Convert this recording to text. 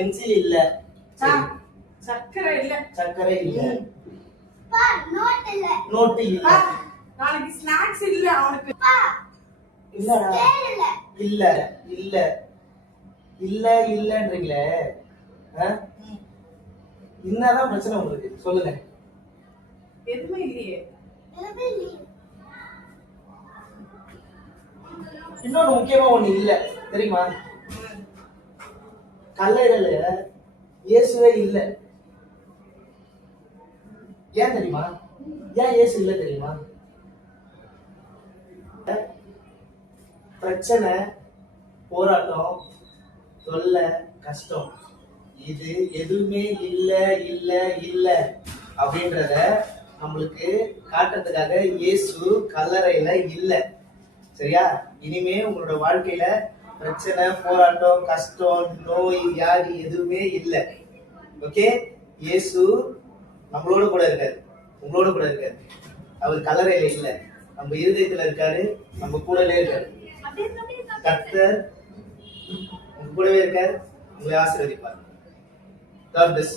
Pencil இல்ல, சக்கரை இல்ல, சக்கரை இல்ல, நோட் இல்ல, நோட்டு இல்ல, நாளைக்கு ஸ்நாக்ஸ் இல்ல அவனுக்கு, இல்லடா இல்ல, இல்ல இல்ல இல்ல இல்லன்றீங்களே, என்னதான் பிரச்சனை உங்களுக்கு சொல்லுங்க. எதுவுமே இல்லையே. இன்னொன்னு முக்கியமா ஒண்ணு இல்ல தெரியுமா? கல்லறையில இயேசுவே இல்ல. ஏன் தெரியுமா? ஏன் இயேசு இல்ல தெரியுமா? பிரச்சனை, போராட்டம், தொல்லை, கஷ்டம், இது எதுவுமே இல்ல இல்ல இல்ல அப்படின்றத நம்மளுக்கு காட்டுறதுக்காக இயேசு கல்லறையில இல்ல. சரியா? இனிமே உங்களோட வாழ்க்கையில பிரச்சனை, போராட்டம், கஷ்டம், நோய், வியாதி எதுவுமே இல்ல. ஓகே? இயேசு நம்மளோட கூட இருக்காரு, உங்களோட கூட இருக்காரு. அவர் கல்லறையில இல்ல, நம்ம இருதயத்துல இருக்காரு, நம்ம கூடவே இருக்காரு. கர்த்தர் உங்க கூடவே இருக்காரு, உங்களை ஆசீர்வதிப்பார். God bless.